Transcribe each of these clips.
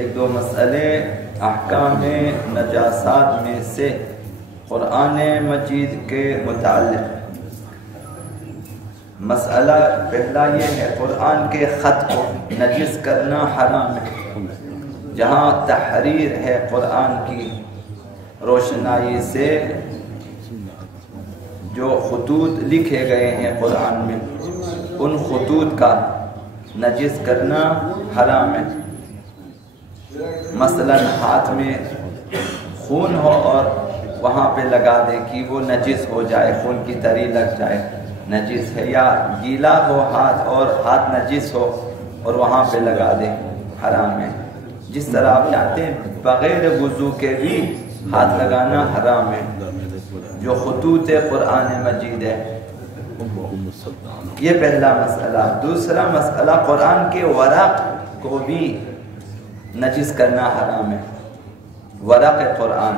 ایک دو مسئلے احکام نجاسات میں سے قرآن مجید کے متعلق۔ مسئلہ پہلا یہ ہے، قرآن کے خط کو نجس کرنا حرام ہے۔ جہاں تحریر ہے قرآن کی روشنائی سے، جو خطوط لکھے گئے ہیں قرآن میں، ان خطوط کا نجس کرنا حرام ہے۔ مثلا ہاتھ میں خون ہو اور وہاں پہ لگا دیں کہ وہ نجس ہو جائے، خون کی تری لگ جائے، نجس ہے۔ یا گیلا ہو ہاتھ اور ہاتھ نجس ہو اور وہاں پہ لگا دیں، حرام ہے۔ جس طرح آپ جانتے ہیں بغیر وضو کے بھی ہاتھ لگانا حرام ہے، جو خطوط قرآن مجید ہے۔ یہ پہلا مسئلہ۔ دوسرا مسئلہ، قرآن کے ورق کو بھی نجس کرنا حرام ہے۔ ورق قرآن،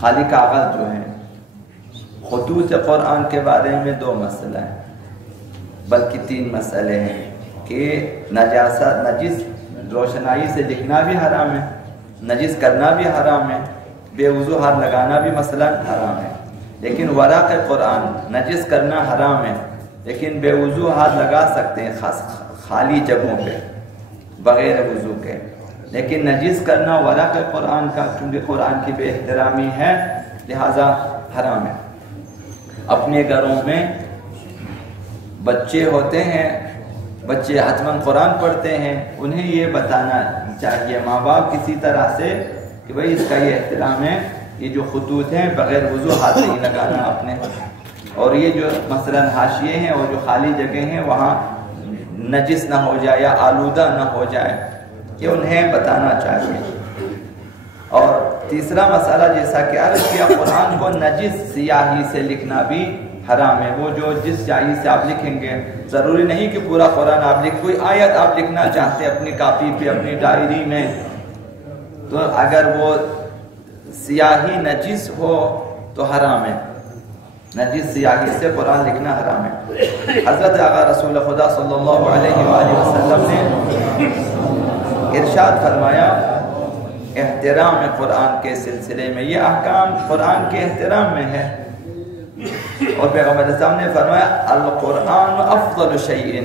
خالی کاغذ جو ہے۔ خطوط قرآن کے بارے میں دو مسئلہ ہیں، بلکہ تین مسئلے ہیں کہ نجس روشنائی سے لکھنا بھی حرام ہے، نجس کرنا بھی حرام ہے، بے وضو ہاتھ لگانا بھی مثلا حرام ہے۔ لیکن ورق قرآن نجس کرنا حرام ہے، لیکن بے وضو ہاتھ لگا سکتے ہیں خالی جگہوں پہ بغیر وضو کے۔ لیکن نجس کرنا ورق قرآن کا، کیونکہ قرآن کی بے احترامی ہے، لہذا حرام ہے۔ اپنے گھروں میں بچے ہوتے ہیں، بچے حتماً قرآن پڑھتے ہیں، انہیں یہ بتانا چاہیے ماں باپ کسی طرح سے کہ بھئی اس کا یہ احترام ہے، یہ جو خطوط ہیں بغیر وضو ہاتھ نہیں لگانا اپنے، اور یہ جو مثلا حاشیے ہیں اور جو خالی جگہ ہیں وہاں نجس نہ ہو جائے یا آلودہ نہ ہو جائے، یہ انہیں بتانا چاہیے۔ اور تیسرا مسئلہ، جیسا کہ عرض کیا، قرآن کو نجس سیاہی سے لکھنا بھی حرام ہے۔ وہ جو جس سیاہی سے آپ لکھیں گے، ضروری نہیں کہ پورا قرآن آپ کوئی آیت آپ لکھنا چاہتے ہیں اپنی کاپی پہ، اپنی ڈائری میں، تو اگر وہ سیاہی نجس ہو تو حرام ہے۔ نجس سیاہی سے قرآن لکھنا حرام ہے۔ حضرت آقا رسول خدا صلی اللہ علیہ وآلہ وسلم نے ارشاد فرمایا احترام قرآن کے سلسلے میں، یہ احکام قرآن کے احترام میں ہے، اور پیغمبر اسلام نے فرمایا القرآن افضل شیء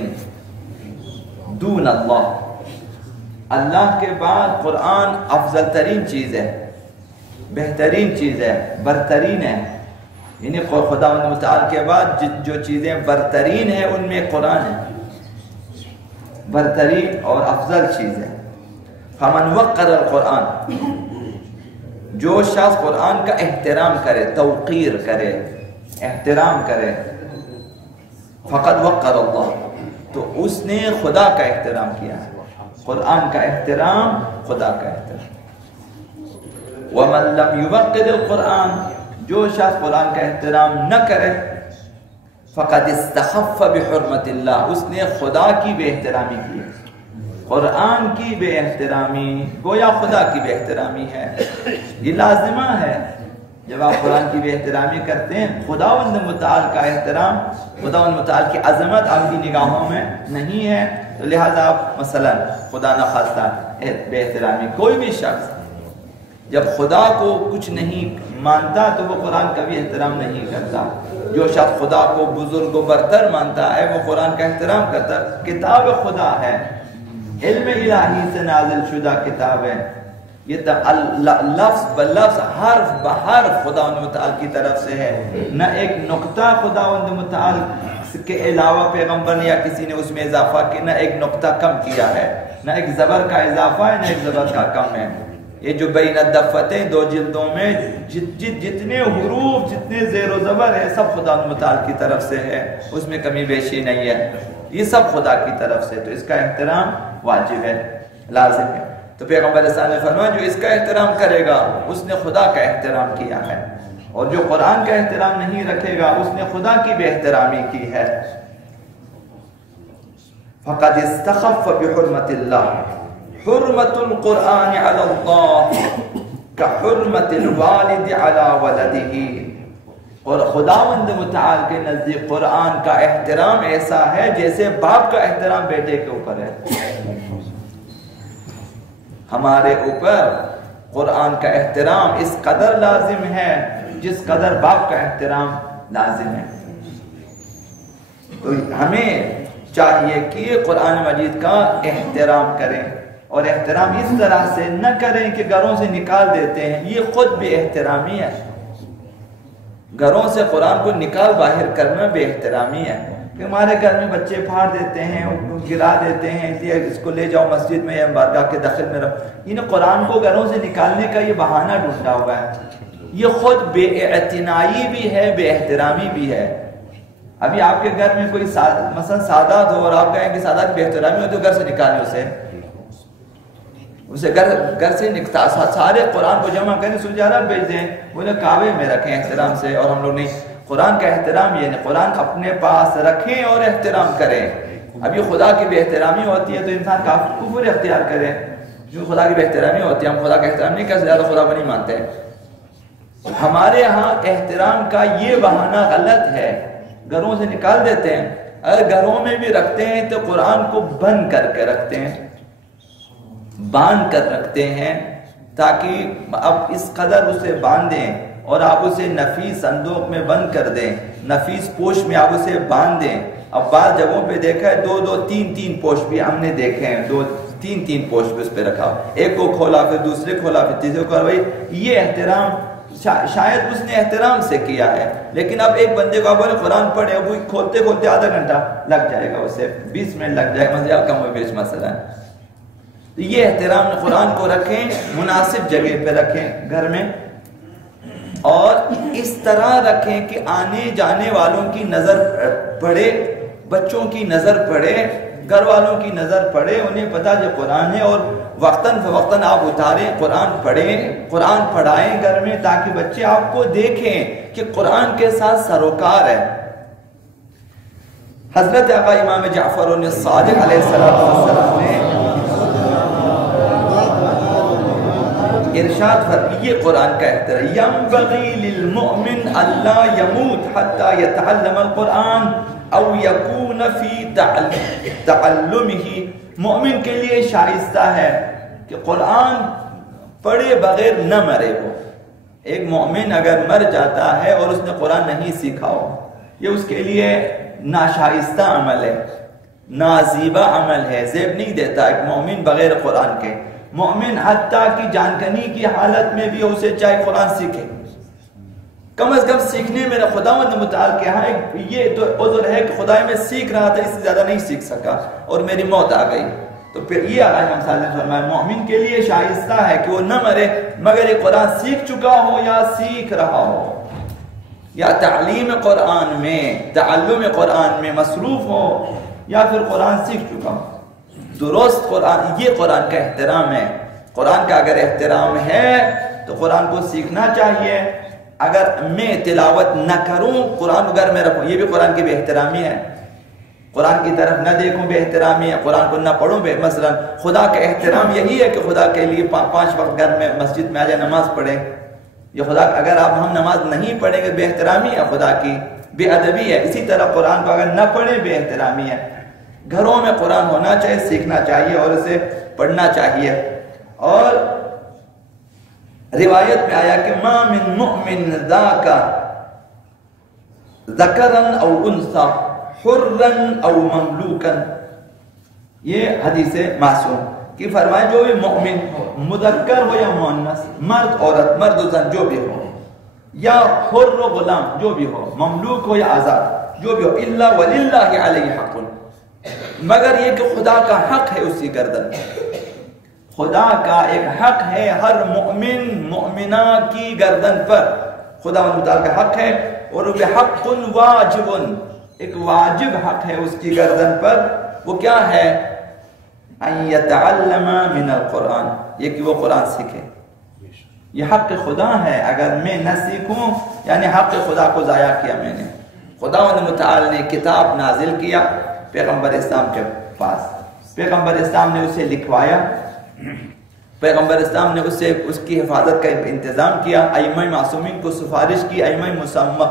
دون اللہ، اللہ کے بعد قرآن افضل ترین چیز ہے، بہترین چیز ہے، برترین ہے۔ یعنی خدا متعال کے بعد جو چیزیں برترین ہیں ان میں قرآن ہے، برترین اور افضل چیز ہے۔ فمن وقر القرآن، جو شخص قرآن کا احترام کرے، توقیر کرے، احترام کرے، فقد وقر اللہ، تو اس نے خدا کا احترام کیا ہے۔ قرآن کا احترام، خدا کا احترام۔ ومن لم يوقر القرآن، جو شخص قرآن کا احترام نہ کرے، فقد استخف بحرمت اللہ، اس نے خدا کی بے احترامی کی ہے۔ قرآن کی بے احترامی گویا خدا کی بے احترامی ہے، یہ لازمہ ہے۔ جب آپ قرآن کی بے احترامی کرتے ہیں، خداوند متعال کا احترام، خداوند متعال کی عظمت آپ کی نگاہوں میں نہیں ہے، تو لہذا آپ مثلا خدا نخواستہ بے احترامی، کوئی بھی شخص جب خدا کو کچھ نہیں مانتا تو وہ قرآن کا بھی احترام نہیں کرتا۔ جو شخص خدا کو بزرگ و برتر مانتا ہے وہ قرآن کا احترام کرتا ہے۔ کتاب خدا ہے، علم الہی سے نازل شدہ کتاب ہے، یہ لفظ بلفظ، حرف بحرف خداوند متعال کی طرف سے ہے۔ نہ ایک نقطہ خداوند متعال کے علاوہ پیغمبر نے یا کسی نے اس میں اضافہ کیا، نہ ایک نقطہ کم کیا ہے، نہ ایک زبر کا اضافہ ہے، نہ ایک زبر کا کم ہے۔ یہ جو بین الدفتیں، دو جلدوں میں جتنے حروف، جتنے زیر و زبر ہے، سب خداوند متعال کی طرف سے ہے، اس میں کمی بیشی نہیں ہے، یہ سب خدا کی طرف سے، تو اس کا احترام واجب ہے، لازم ہے۔ تو پیغمبر صلی اللہ علیہ وسلم نے فرمایا جو اس کا احترام کرے گا اس نے خدا کا احترام کیا ہے، اور جو قرآن کا احترام نہیں رکھے گا اس نے خدا کی بے احترامی کی ہے۔ فقد استخف بحرمت اللہ، حرمت القرآن علی اللہ کحرمت الوالد علی ولدہ، اور خداوند متعال کے نزدیک قرآن کا احترام ایسا ہے جیسے باپ کا احترام بیٹے کے اوپر ہے۔ ہمارے اوپر قرآن کا احترام اس قدر لازم ہے جس قدر باپ کا احترام لازم ہے۔ تو ہمیں چاہیے کہ قرآن مجید کا احترام کریں، اور احترام اس طرح سے نہ کریں کہ گھروں سے نکال دیتے ہیں، یہ خود بے احترامی ہے۔ گھروں سے قرآن کو نکال باہر کرنا بے احترامی ہے۔ کہ ہمارے گھر میں بچے پھاڑ دیتے ہیں، گرا دیتے ہیں، اس کو لے جاؤ مسجد میں یا بارگاہ کے داخل میں رکھو، انہیں قرآن کو گھروں سے نکالنے کا یہ بہانہ ڈھونڈا ہوا ہے۔ یہ خود بے اعتنائی بھی ہے، بے احترامی بھی ہے۔ ابھی آپ کے گھر میں کوئی مثلا سادات ہو اور آپ کہیں کہ سادات بے احترامی ہو تو گھر سے نکالیں اسے گھر سے سارے قرآن کو جمع کریں، سعودی عرب بھیج دیں، بولے کعبے میں رکھیں احترام سے، اور ہم لوگ نہیں۔ قرآن کا احترام یہ نہیں، قرآن اپنے پاس رکھیں اور احترام کریں۔ اب یہ خدا کی بے احترامی ہوتی ہے تو انسان کفر اختیار کرے، جو خدا کی بے احترامی ہوتی ہے، ہم خدا کا احترام نہیں کرتے، زیادہ خدا کو نہیں مانتے۔ ہمارے ہاں احترام کا یہ بہانہ غلط ہے، گھروں سے نکال دیتے ہیں۔ اگر گھروں میں بھی رکھتے ہیں تو قرآن کو بند کر کے رکھتے ہیں، باندھ کر رکھتے ہیں، تاکہ اب اس قدر اسے باندھیں اور آپ اسے نفیس صندوق میں بند کر دیں، نفیس پوش میں آپ اسے باندھ دیں۔ اب بعض جگہوں پہ دیکھا ہے 2-2 3-3 پوش بھی ہم نے دیکھے ہیں، 2-3 پوش بھی اس پہ رکھا، ایک کو کھولا پھر دوسرے کھولا پھر تیسرے کو، بھائی یہ احترام شاید اس نے احترام سے کیا ہے، لیکن اب ایک بندے کو آپ بولے قرآن پڑھے، وہ کھولتے کھولتے آدھا گھنٹہ لگ جائے گا، اسے 20 منٹ لگ جائے گا، مزید کم و بیش مثلا۔ تو یہ احترام قرآن کو رکھیں، مناسب جگہ پہ رکھیں گھر میں، اور اس طرح رکھیں کہ آنے جانے والوں کی نظر پڑے، بچوں کی نظر پڑے، گھر والوں کی نظر پڑے، انہیں پتا جو قرآن ہے، اور وقتاً فوقتاً آپ اتاریں، قرآن پڑھیں، قرآن پڑھائیں گھر میں، تاکہ بچے آپ کو دیکھیں کہ قرآن کے ساتھ سروکار ہے۔ حضرت آقا امام جعفر الصادق علیہ السلام نے ارشاد فرمایا، یہ قرآن کا احترام، ينبغي للمؤمن الا يموت حتى يتعلم القرآن او يكون في تعلمه۔ مومن کے لیے شائستہ ہے کہ قرآن پڑھے بغیر نہ مرے ہو۔ ایک مومن اگر مر جاتا ہے اور اس نے قرآن نہیں سیکھا ہو، یہ اس کے لیے ناشائستہ عمل ہے، نازیبہ عمل ہے، زیب نہیں دیتا ایک مومن بغیر قرآن کے۔ مومن حتیٰ کی جانکنی کی حالت میں بھی اسے چاہے قرآن سیکھے، کم از کم سیکھنے میں خداوند متعال کے ہاں یہ تو عذر ہے کہ خدا میں سیکھ رہا تھا، اس سے زیادہ نہیں سیکھ سکا اور میری موت آ گئی، تو پھر یہ آقا امام صلی اللہ علیہ وسلم نے فرمایا مومن کے لیے شائستہ ہے کہ وہ نہ مرے مگر یہ قرآن سیکھ چکا ہو یا سیکھ رہا ہو، یا تعلیم قرآن میں، تعلم قرآن میں مصروف ہو، یا پھر قرآن سیکھ چکا ہو۔ درست قرآن، یہ قرآن کا احترام ہے۔ قرآن کا اگر احترام ہے تو قرآن کو سیکھنا چاہیے۔ اگر میں تلاوت نہ کروں، قرآن کو گھر میں رکھوں، یہ بھی قرآن کی بے احترامی ہے۔ قرآن کی طرف نہ دیکھوں، بے احترامی ہے۔ قرآن کو نہ پڑھوں، مثلا خدا کا احترام یہی ہے کہ خدا کے لیے 5 وقت گھر میں مسجد میں آ جائے، نماز پڑھے۔ یہ خدا، اگر آپ ہم نماز نہیں پڑھیں گے، بے احترامی ہے، خدا کی بے ادبی ہے۔ اسی طرح قرآن کو اگر نہ پڑھیں، بے احترامی ہے۔ گھروں میں قرآن ہونا چاہیے، سیکھنا چاہیے اور اسے پڑھنا چاہیے۔ اور روایت میں آیا کہ ما من مؤمن ذاک ذکرا او انثى حرا او مملوکا، یہ حدیث معصوم کہ فرمائے جو بھی مؤمن مذکر ہو یا مؤنث، مرد عورت، مرد و زن جو بھی ہو، یا حر و غلام جو بھی ہو، مملوک ہو یا آزاد جو بھی ہو، الا وللہ علیہ حق، مگر یہ کہ خدا کا حق ہے اسی گردن، خدا کا ایک حق ہے ہر مؤمن مؤمنہ کی گردن پر، خدا متعال کا حق ہے، اور وہ حق واجب، ایک واجب حق ہے اس کی گردن پر۔ وہ کیا ہے؟ ان یتعلم من القرآن، یہ کہ وہ قرآن سیکھے۔ یہ حق خدا ہے، اگر میں نہ سیکھوں یعنی حق خدا کو ضائع کیا میں نے۔ خدا متعال نے کتاب نازل کیا پیغمبر اسلام کے پاس، پیغمبر اسلام نے اسے لکھوایا، پیغمبر اسلام نے اس کی حفاظت کا انتظام کیا، ائمہ معصومین کو سفارش کی، ائمہ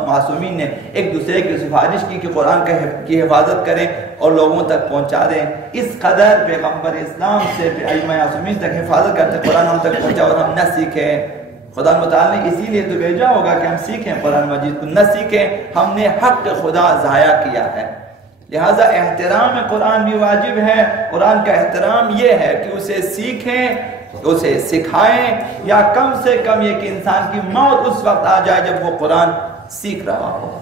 معصومین نے ایک دوسرے کی سفارش کی کہ قرآن کی حفاظت کریں اور لوگوں تک پہنچا دیں۔ اس قدر پیغمبر اسلام سے ائمہ معصومین تک حفاظت کرتے قرآن ہم تک پہنچا اور ہم نہ سیکھیں۔ خدا متعالی نے اسی لیے تو بھیجا ہوگا کہ ہم سیکھیں قرآن مجید کو، نہ سیکھیں ہم نے حق خدا ضائع کیا ہے۔ لہذا احترام قرآن بھی واجب ہے۔ قرآن کا احترام یہ ہے کہ اسے سیکھیں، اسے سکھائیں، یا کم سے کم یہ کہ انسان کی موت اس وقت آ جائے جب وہ قرآن سیکھ رہا ہو۔